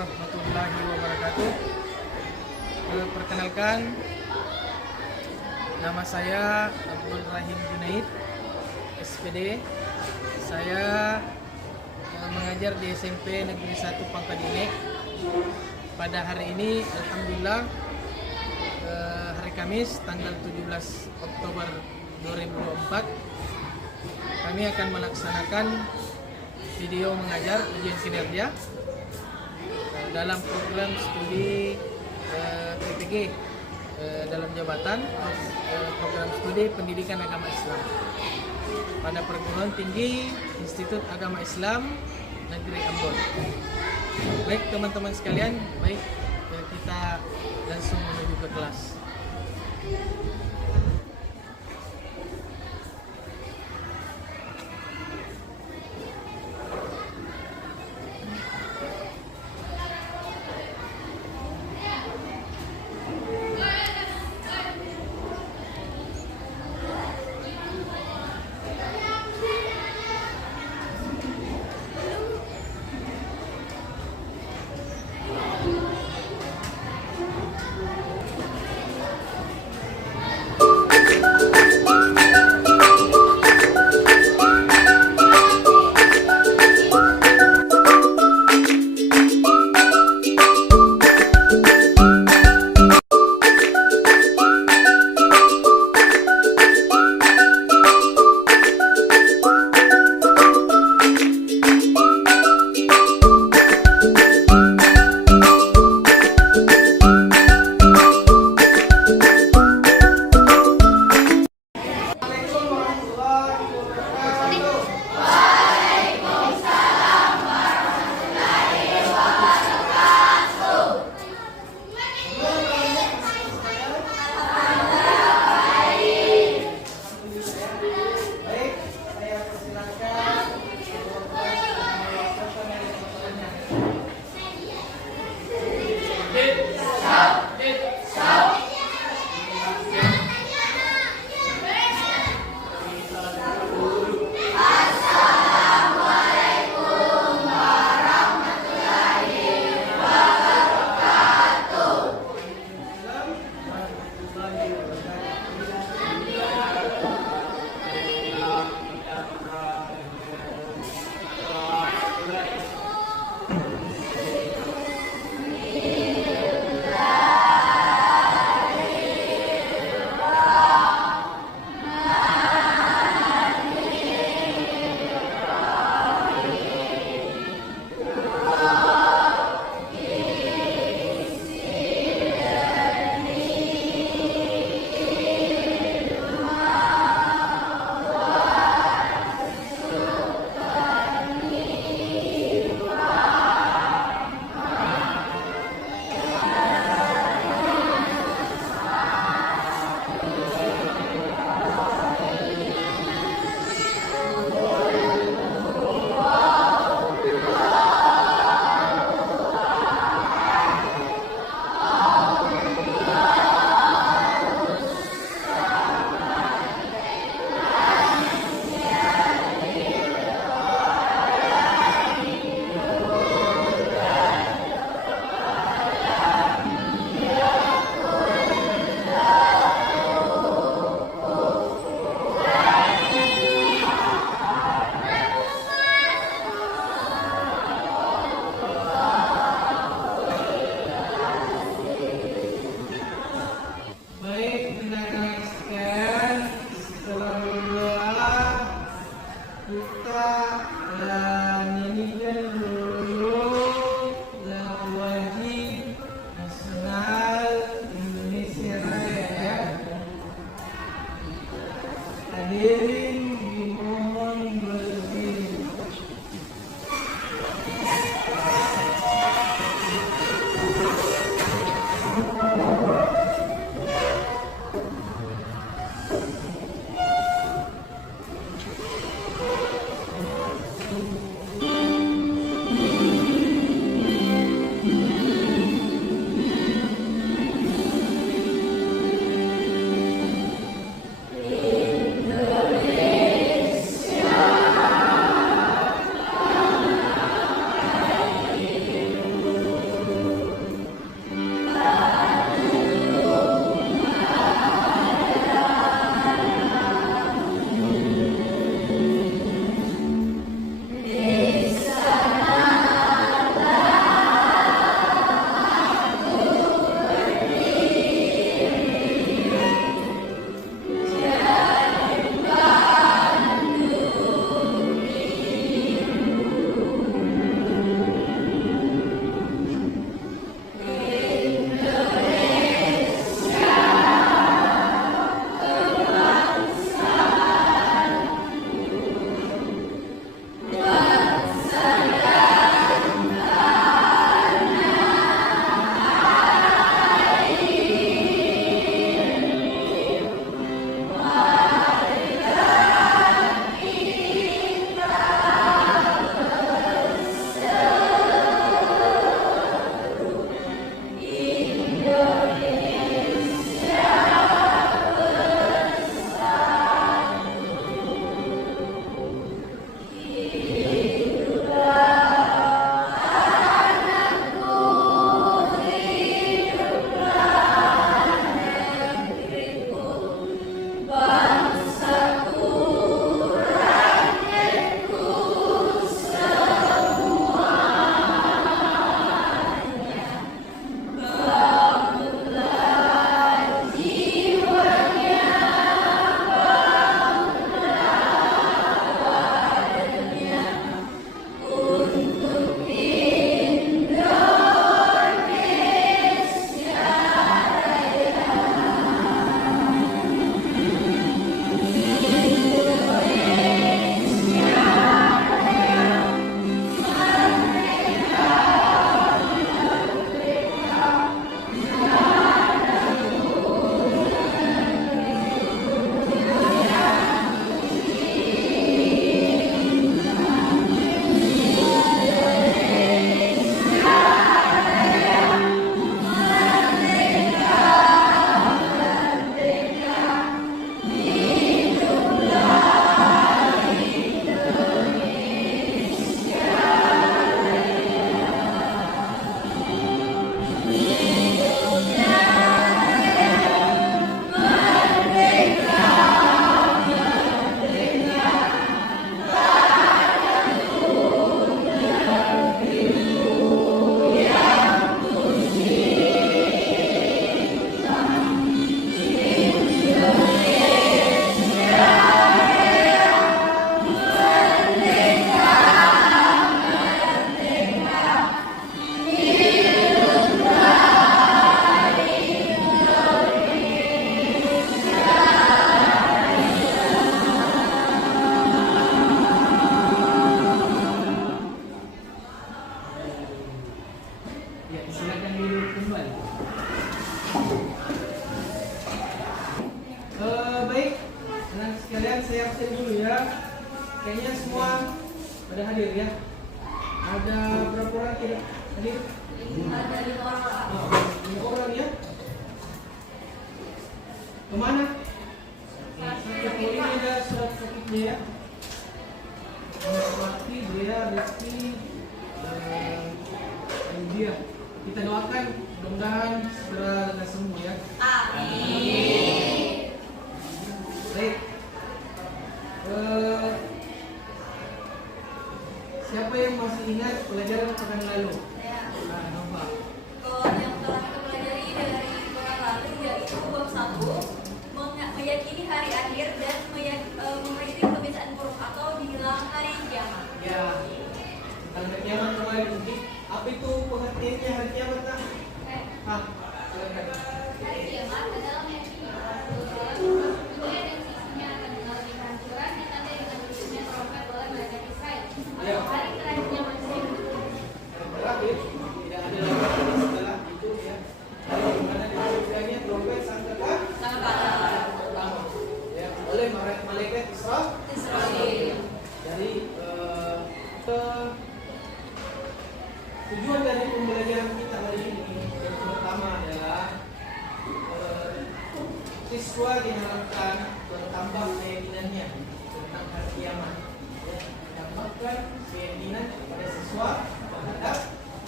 warahmatullahi wabarakatuh. Perkenalkan, nama saya Abdul Rahim Junaid, SPD. Saya mengajar di SMP Negeri 1 Pangkadinek. Pada hari ini, alhamdulillah, hari Kamis, tanggal 17 Oktober 2024, kami akan melaksanakan video mengajar ujian kinerja dalam program studi PPG dalam jabatan program studi pendidikan agama Islam pada perguruan tinggi Institut Agama Islam Negeri Ambon. Baik teman-teman sekalian, baik kita langsung menuju ke kelas. Ada berapa orang tidak hadir? Ada 5 orang Pak. 5 orang ya. Kemana? Ini ada surat sakitnya ya. Mati, dia, Rizky, dia. Kita doakan mudah-mudahan segera lekas sembuh ya. Amin. Baik. Siapa yang masih ingat pelajaran pekan lalu? Nah, nampak. Kalau yang telah kita pelajari dari pekan lalu yaitu bab 1, meyakini hari akhir dan memiliki kebiasaan buruk atau dibilang hari kiamat. Ya. Tentang hari kiamat kemarin mungkin. Apa itu pengertiannya hari kiamat tak? Hah? Silakan. Hari kiamat adalah meyakini bahwa dunia dan sisinya akan mengalami kehancuran ditandai dengan bunyinya trompet oleh malaikat Israel. Ya. Hari terakhirnya manusia hidup. Yang terakhir tidak ada lagi setelah itu ya. Di mana diberikannya trompet sangkakala pertama. Ya, oleh malaikat Israel. Dari tujuan dari pembelajaran kita hari ini yang pertama adalah siswa diharapkan bertambah keyakinannya tentang hari kiamat. Ya, menambahkan keyakinan kepada siswa terhadap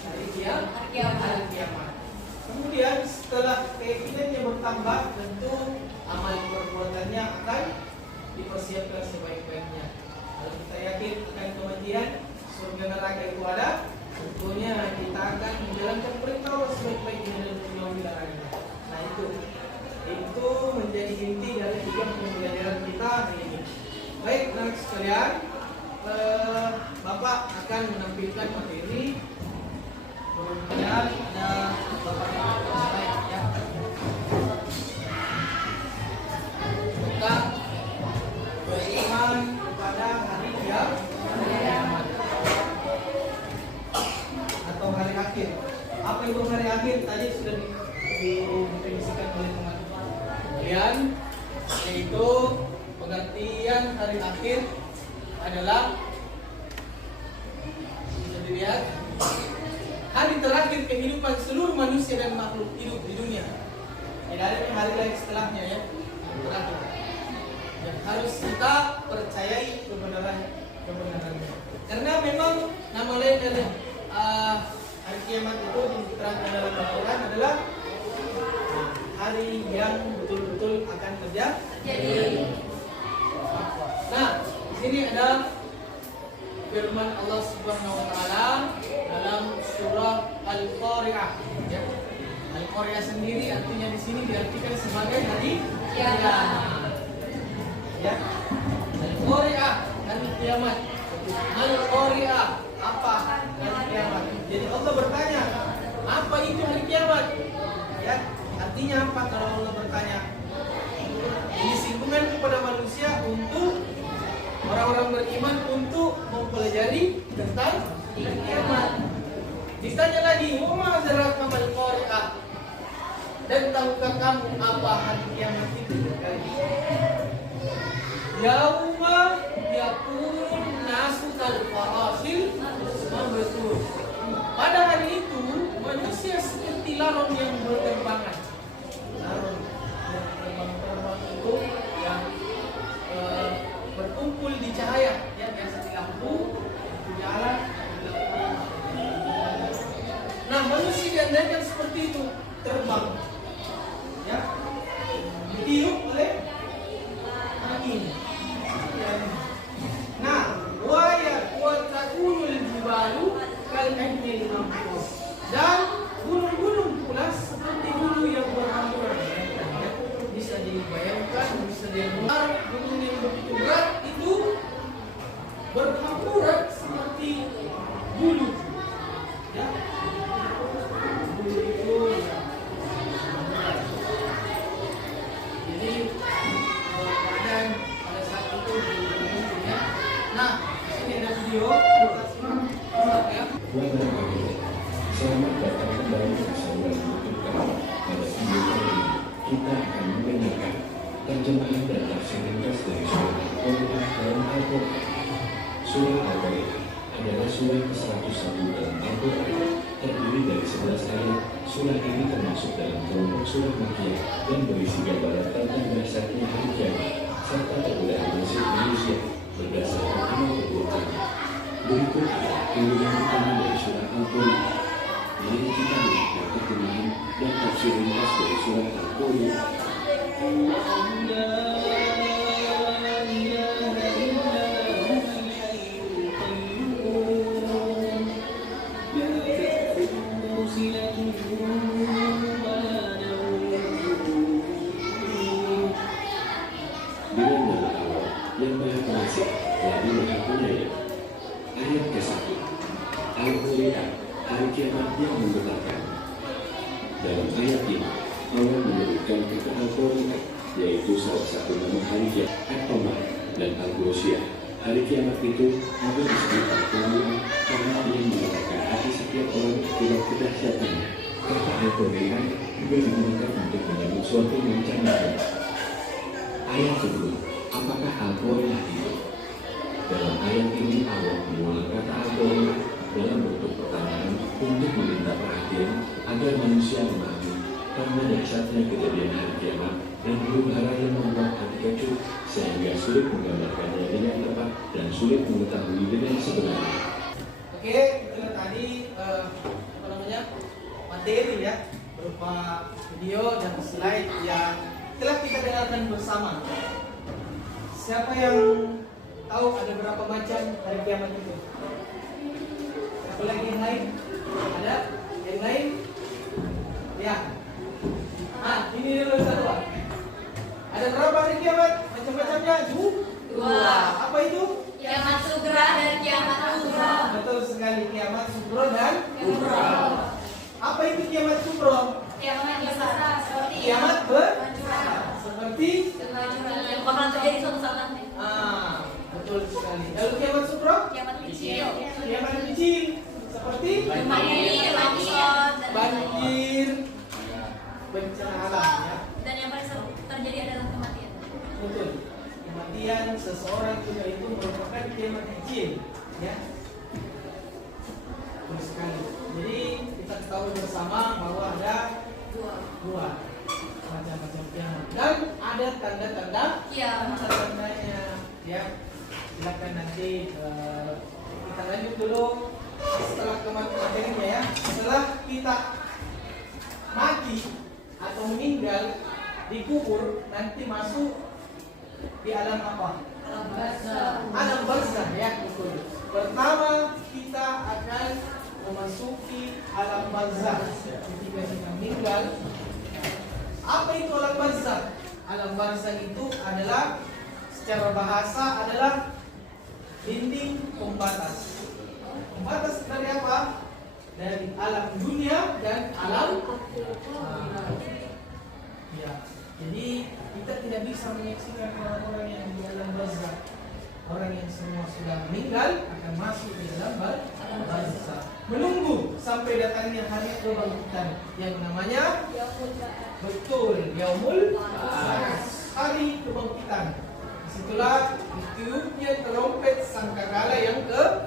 hari kiamat. Kemudian setelah keyakinannya bertambah, tentu amal perbuatannya akan dipersiapkan sebaik-baiknya. Kalau kita yakin akan kematian, surga neraka itu ada, tentunya kita akan menjalankan perintah Allah sebaik-baiknya dan menjauhi larangannya. Nah itu menjadi inti dari tujuan pembelajaran kita hari ini. Baik, anak sekalian, Bapak akan menampilkan materi. Kemudian ada Bapak ya. Tentang beriman kepada hari kiamat atau hari akhir. Apa itu hari akhir? Tadi sudah didefinisikan oleh teman-teman kalian, yaitu pengertian hari akhir adalah, bisa dilihat, hari terakhir kehidupan seluruh manusia dan makhluk hidup di dunia. Tidak ada hari lain setelahnya ya, terakhir. Yang harus kita percayai kebenarannya. Karena memang nama lain dari hari kiamat itu diterangkan dalam Al-Quran adalah hari yang betul-betul akan terjadi. Nah, di sini ada firman Allah Subhanahu wa taala dalam surah Al-Qari'ah ya. Al-Qari'ah sendiri artinya di sini diartikan sebagai hari kiamat. Ya. Al-Qari'ah, hari kiamat. Al-Qari'ah, apa hari kiamat? Jadi Allah bertanya, apa itu hari kiamat? Ya, artinya apa kalau Allah bertanya? Ini singgungan kepada manusia untuk orang-orang beriman untuk mempelajari tentang hari kiamat. Ditanya lagi, "Wa adraka mal qari'ah?" Dan tahukah kamu apa hari kiamat itu? Yauma yakunun nasu kal farasil mabthur. Pada hari itu manusia seperti larung yang berterbangan. Larung yang terbang itu yang berkumpul di cahaya, ya, biasa di lampu jalan. Nah, manusia diandalkan seperti itu, terbang, ya, ditiup oleh angin. Nah, wa takunul jibalu kal ahnil manfus. Dan gunung-gunung pula seperti bulu yang berhamburan. Bisa dibayangkan, bisa dibayangkan gunung yang begitu berat itu berhamburan seperti bulu. Ya. Bulu itu ya. Jadi keadaan pada saat itu ya. Nah, ini ada video. Ya. Selamat datang kembali bersama YouTube kami. Pada video kali ini kita akan mendengarkan terjemahan dan tafsir ringkas dari surah Al-Qari'ah dalam Al-Quran. Surah Al-Qari'ah adalah surah 101 dalam Al-Quran, terdiri dari 11 ayat. Surah ini termasuk dalam kelompok surah Makkiyah dan berisi gambaran tentang dahsyatnya hari kiamat serta kemudahan nasib manusia berdasarkan amal perbuatan. Berikut kandungan utama dari surah Al-Quran. Mari kita lihat perkembangan dan tafsir ringkas dari surah Al-Quran. Dengan nama Allah yang Maha Pengasih lagi Maha Penyayang. Ayat ke-1 Al-Qur'an, hari kiamat yang menggetarkan. Dalam ayat ini Allah menyebutkan kata Al-Qur'an, yaitu salah satu nama hari kiamat At-Tamar dan Al-Ghosyah. Hari kiamat itu juga disebut Al-Qur'an karena ia menggetarkan hati setiap orang dengan kedahsyatannya. Kata Al-Qur'an juga digunakan untuk menyebut suatu bencana. Ayat kedua, apakah Al-Qur'an itu? Dalam ayat ini Allah mengulang kata Al-Qur'an dalam bentuk pertanyaan untuk meminta perhatian agar manusia memahami karena dahsyatnya kejadian hari kiamat dan huru-hara yang membuat hati kecup sehingga sulit menggambarkannya dengan tepat dan sulit mengetahui dengan sebenarnya. Oke, itulah tadi materi ya, berupa video dan slide yang telah kita dengarkan bersama. Siapa yang tahu ada berapa macam hari kiamat itu? Siapa lagi yang lain? Ada? Yang lain? Ya. Ini dulu satu. Ada berapa hari kiamat? Macam-macamnya? Dua. Apa itu? Kiamat Sugra dan Kiamat Kubra. Betul sekali, kiamat Sugro dan Kubra. Apa itu kiamat Sugro? Kiamat besar seperti Kiamat seperti yang bakal terjadi suatu saat nanti. Betul sekali. Lalu kiamat Sugro? Kiamat kecil. Kiamat kecil seperti banjir, bencana alam ya. Dan yang paling sering terjadi adalah kematian. Betul. Kematian seseorang juga itu merupakan kiamat kecil ya. Betul sekali. Jadi kita ketahui bersama bahwa ada dua macam-macam kiamat dan ada tanda-tanda Kiamat. tandanya ya. Silakan nanti kita lanjut dulu setelah kematiannya ya. Setelah kita mati atau meninggal dikubur, nanti masuk di alam apa? Alam barzah ya, betul. Pertama kita akan memasuki alam barzah ketika kita meninggal. Apa itu alam barzah? Alam barzah itu adalah secara bahasa adalah dinding pembatas. Pembatas dari apa? Dari alam dunia dan alam ya. Jadi kita tidak bisa menyaksikan orang-orang yang di alam barzah. Orang yang semua sudah meninggal akan masuk di dalam barzah, menunggu sampai datangnya hari kebangkitan yang namanya betul yaumul ba'ats, hari kebangkitan. Disitulah ditiupnya trompet sangkakala yang dua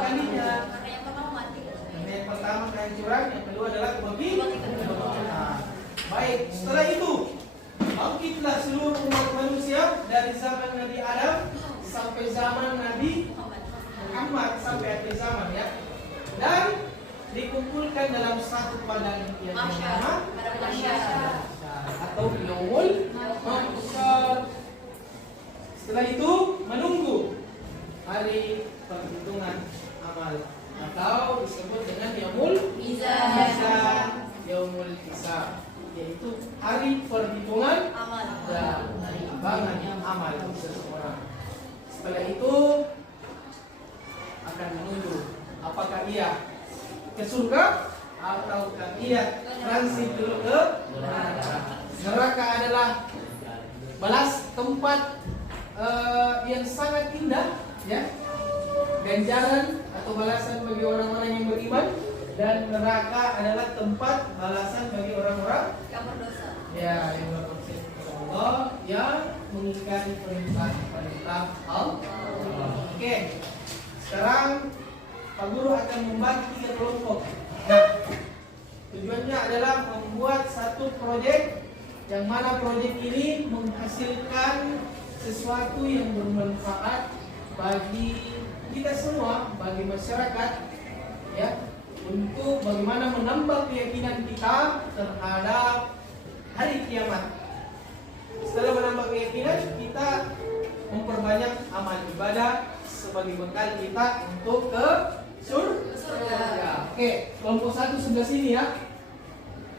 kalinya. Karena yang pertama mati. Yang pertama kehancuran, yang kedua adalah kebangkitan. Baik, setelah itu bangkitlah seluruh umat manusia dari zaman Nabi Adam sampai zaman Nabi Muhammad sampai akhir zaman ya. Dan dikumpulkan dalam satu padang yang bernama atau yaumul mahsyar. Setelah itu menunggu hari perhitungan amal atau disebut dengan yaumul hisab, yaumul hisab, yaitu hari perhitungan Amal. dan timbangan amal seseorang. Setelah itu akan menuju apakah ia ke surga ataukah ia transit dulu ke neraka. Neraka adalah balas tempat yang sangat indah ya, ganjaran atau balasan bagi orang-orang yang beriman, dan neraka adalah tempat balasan bagi orang-orang Yang berdosa. ya yang bermaksud Allah yang mengingkari perintah Allah. Oke. Sekarang Pak Guru akan membagi 3 kelompok. Nah, tujuannya adalah membuat satu proyek yang mana proyek ini menghasilkan sesuatu yang bermanfaat bagi kita semua, bagi masyarakat, ya, untuk bagaimana menambah keyakinan kita terhadap hari kiamat. Setelah menambah keyakinan, kita memperbanyak amal ibadah sebagai bekal kita untuk ke surga. Oke, kelompok 1 sebelah sini ya.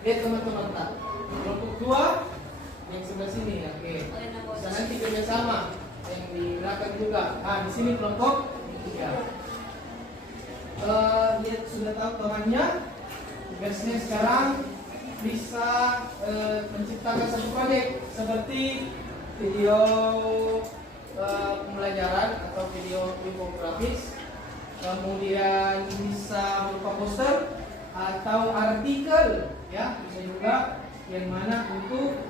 Lihat teman-teman tak. Kelompok 2 yang sebelah sini ya. Oke. Bisa nanti kerjasama yang di belakang juga. Nah, di sini kelompok 3. Lihat sudah tahu temannya. Tugasnya sekarang bisa menciptakan satu proyek seperti video pembelajaran atau video infografis, kemudian bisa berupa poster atau artikel, ya, bisa juga yang mana untuk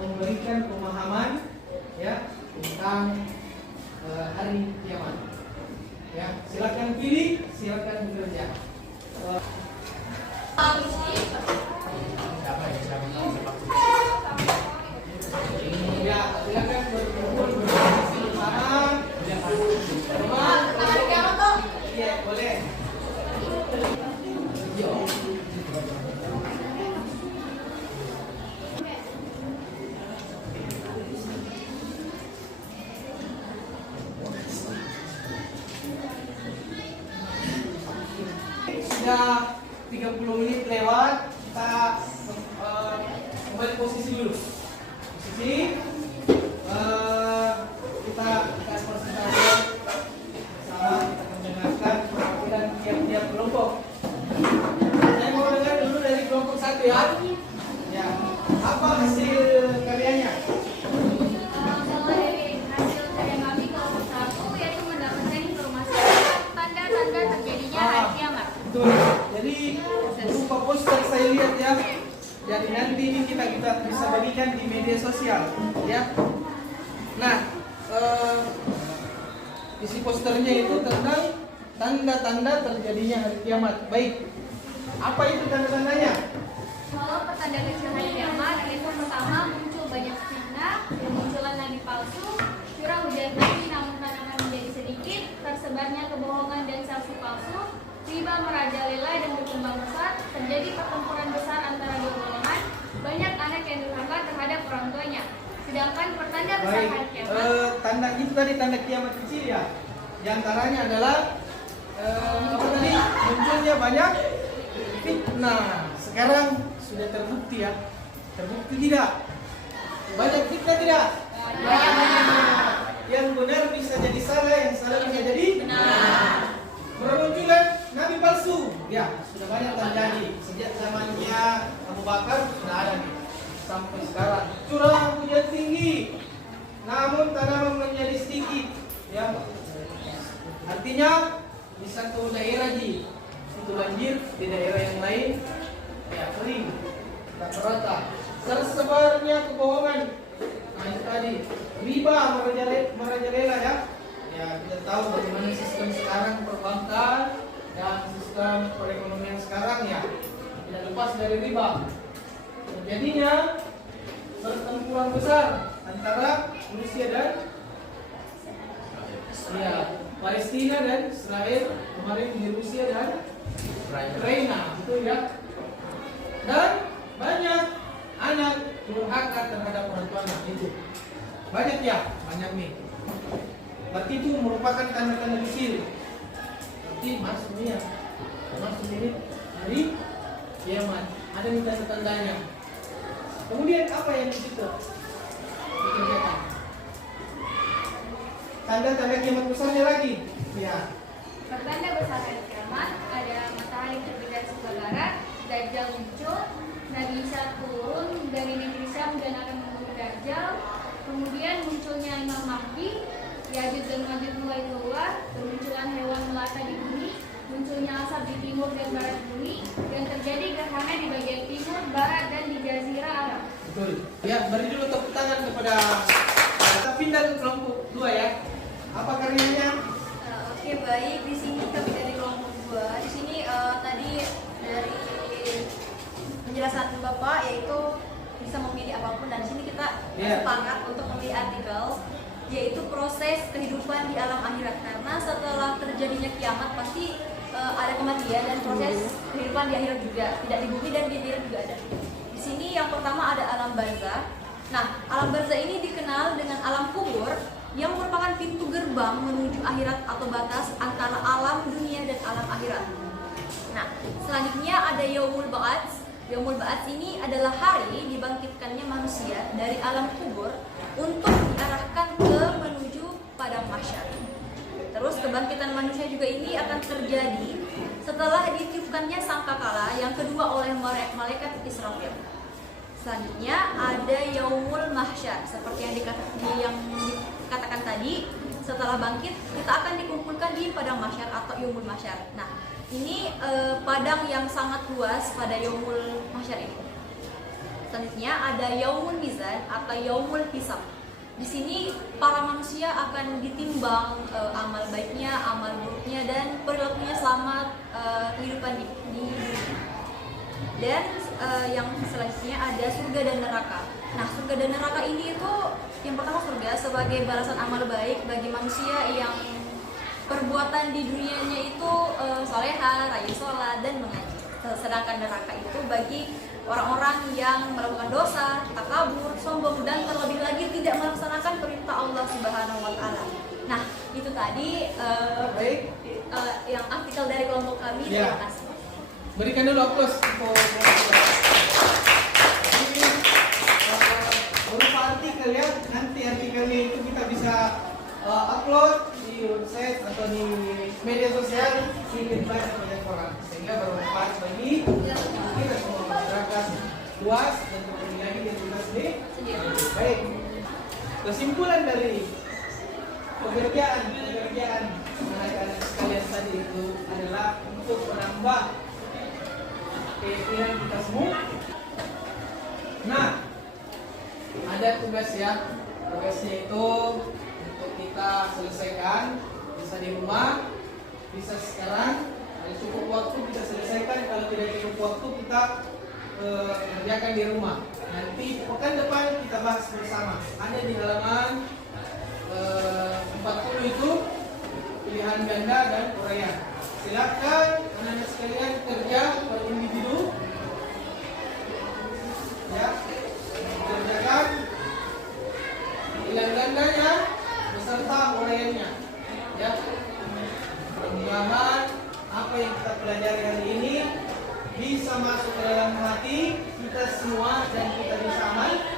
memberikan pemahaman, ya, tentang hari kiamat. Ya, silakan pilih, silakan bekerja. Ya, silakan berkumpul bersama. Iya, boleh. Sudah 30 menit lewat, kita kembali posisi dulu. Posisi, kita presentasi bersama, kita mendengarkan perwakilan tiap-tiap kelompok. Saya mau dengar dulu dari kelompok 1 ya. Ya, apa hasil karyanya? Kalau dari hasil karya kami kelompok 1 yaitu mendapatkan informasi tentang tanda-tanda terjadinya hari kiamat. Betul. Jadi berupa poster saya lihat ya. Jadi nanti ini kita bisa bagikan di media sosial, ya. Nah, isi posternya itu tentang tanda-tanda terjadinya hari kiamat. Baik, apa itu tanda-tandanya? Kalau petanda kecil hari kiamat itu pertama muncul banyak fitnah, kemunculan nabi palsu, curah hujan nabi namun tanaman menjadi sedikit, tersebarnya kebohongan dan saksi palsu, riba merajalela dan berkembang pesat, terjadi pertempuran besar antara dua golongan, banyak anak yang durhaka terhadap orang tuanya. Sedangkan pertanda besar Baik, hari kiamat, tanda itu tadi tanda kiamat kecil ya. Di antaranya adalah apa tadi? Munculnya banyak fitnah. Sekarang sudah terbukti ya. Terbukti tidak? Banyak fitnah tidak? Yang benar bisa jadi salah, yang salah bisa jadi benar. Bermunculan nabi palsu. Ya, sudah banyak terjadi. Sejak zamannya Abu Bakar sudah ada nih. Sampai sekarang curah hujan tinggi, namun tanaman menjadi sedikit. Ya, artinya di satu daerah itu banjir, di daerah yang lain ya kering, tak merata. Tersebarnya kebohongan. Nah itu tadi riba merajalela ya. Ya kita tahu bagaimana sistem sekarang perbankan dan sistem perekonomian sekarang ya tidak lepas dari riba. Terjadinya pertempuran besar antara Rusia dan ya, Palestina dan Israel, kemarin di Rusia dan Ukraina, betul ya. Dan banyak anak durhaka terhadap orang tuanya itu. Banyak ya, banyak nih. Berarti itu merupakan tanda-tanda kecil. Berarti masuk nih ya, masuk ini hari kiamat. Ada nih tanda-tandanya. Kemudian apa yang di situ dikerjakan? Tanda-tanda kiamat besarnya lagi. Ya. pertanda besar hari kiamat ada matahari terbit dari sebelah barat, Dajjal muncul, Nabi Isa turun dari negeri Syam dan akan membunuh Dajjal. Kemudian munculnya Imam Mahdi, Ya'juj dan Ma'juj mulai keluar, bermunculan hewan melata di bumi, munculnya asap di timur dan barat bumi, dan terjadi gerhana di bagian timur, barat, dan di Jazirah Arab. Betul. Ya, beri dulu tepuk tangan kepada kita pindah ke kelompok 2 ya. Apa karyanya? Oke, Oke, baik. Di sini kami dari kelompok 2. Di sini tadi dari penjelasan Bapak yaitu bisa memilih apapun, dan di sini kita sepakat untuk memilih artikel yaitu proses kehidupan di alam akhirat, karena setelah terjadinya kiamat pasti ada kematian dan proses kehidupan di akhirat juga, tidak di bumi dan di akhirat juga ada. Di sini yang pertama ada alam barzah. Nah, alam barzah ini dikenal dengan alam kubur yang merupakan pintu gerbang menuju akhirat atau batas antara alam dunia dan alam akhirat. Nah, selanjutnya ada Yaumul Ba'ats. Yaumul Ba'ats ini adalah hari dibangkitkannya manusia dari alam kubur untuk diarahkan ke menuju padang mahsyar. Terus kebangkitan manusia juga ini akan terjadi setelah ditiupkannya sangkakala yang kedua oleh malaikat Israfil. Selanjutnya ada Yaumul Mahsyar, seperti yang dikatakan tadi, setelah bangkit kita akan dikumpulkan di padang mahsyar atau Yaumul Mahsyar. Nah, ini padang yang sangat luas pada Yaumul Mahsyar ini. Selanjutnya ada Yaumul Mizan atau Yaumul Hisab. Di sini para manusia akan ditimbang amal baiknya, amal buruknya, dan perilakunya selama kehidupan di dunia. Dan yang selanjutnya ada surga dan neraka. Nah, surga dan neraka ini itu yang pertama surga sebagai balasan amal baik bagi manusia yang perbuatan di dunianya itu soleha, rajin sholat, dan mengaji. Sedangkan neraka itu bagi orang-orang yang melakukan dosa, takabur, sombong, dan terlebih lagi tidak melaksanakan perintah Allah Subhanahu wa Ta'ala. Nah, itu tadi yang artikel dari kelompok kami. Terima kasih. Berikan dulu aplaus untuk ini berupa artikel ya. Nanti artikelnya itu kita bisa upload di website atau di media sosial sehingga banyak orang, sehingga bermanfaat bagi kita semua masyarakat luas dan terlebih dan juga sendiri. Baik, kesimpulan dari pekerjaan anak-anak sekalian tadi itu adalah untuk menambah keyakinan kita semua. Nah, ada tugas ya. Tugasnya itu untuk kita selesaikan, bisa di rumah, bisa sekarang. Kalau cukup waktu kita selesaikan, kalau tidak cukup waktu kita kerjakan di rumah. Nanti pekan depan kita bahas bersama. Ada di halaman 40 itu pilihan ganda dan uraian. Silakan anak-anak sekalian kerja per individu ya, kerjakan pilihan gandanya beserta uraiannya ya. Mudah-mudahan apa yang kita pelajari hari ini bisa masuk ke dalam hati kita semua dan kita bisa amalkan.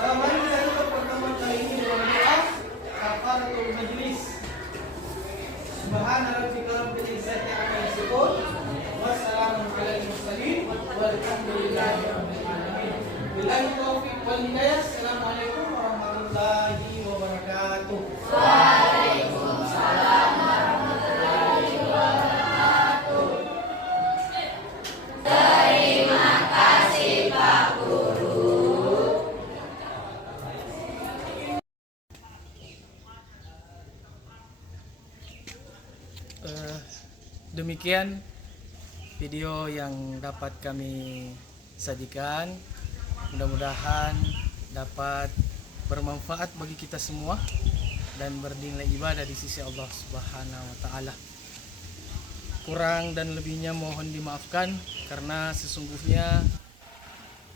Mari kita tutup pertemuan kali ini dengan doa kafaratul majlis. Subhana rabbika rabbil izzati amma yasifun wa salamun alal mursalin walhamdulillahi rabbil alamin. Billahi taufiq wal hidayah. Assalamualaikum warahmatullahi wabarakatuh. Waalaikumsalam warahmatullahi wabarakatuh. Terima kasih Pak Guru. Demikian video yang dapat kami sajikan. Mudah-mudahan dapat bermanfaat bagi kita semua dan bernilai ibadah di sisi Allah Subhanahu wa Ta'ala. Kurang dan lebihnya mohon dimaafkan, karena sesungguhnya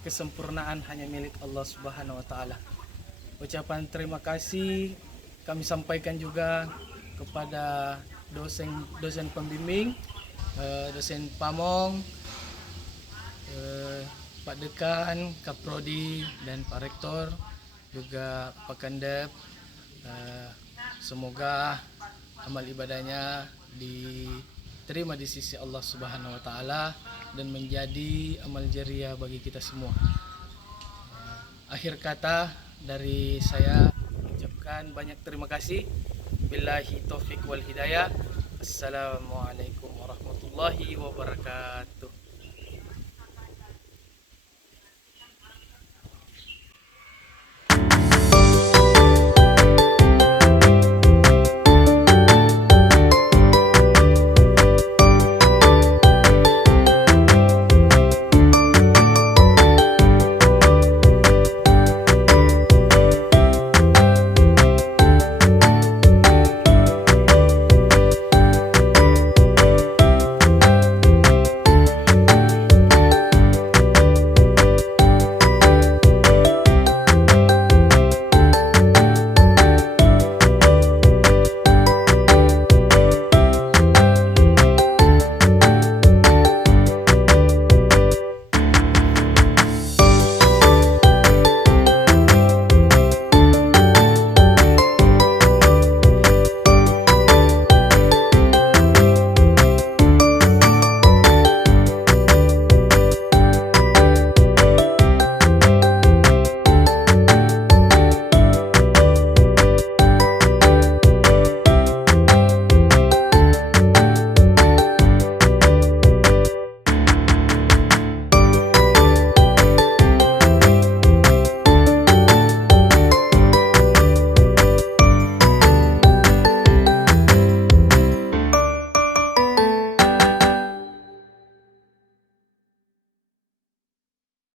kesempurnaan hanya milik Allah Subhanahu wa Ta'ala. Ucapan terima kasih kami sampaikan juga kepada dosen pembimbing, dosen Pamong, Pak Dekan, Kaprodi, dan Pak Rektor, juga Pak Kandep. Semoga amal ibadahnya diterima di sisi Allah Subhanahu wa Ta'ala dan menjadi amal jariah bagi kita semua. Akhir kata dari saya ucapkan banyak terima kasih. Billahi taufiq wal hidayah. Assalamualaikum warahmatullahi wabarakatuh.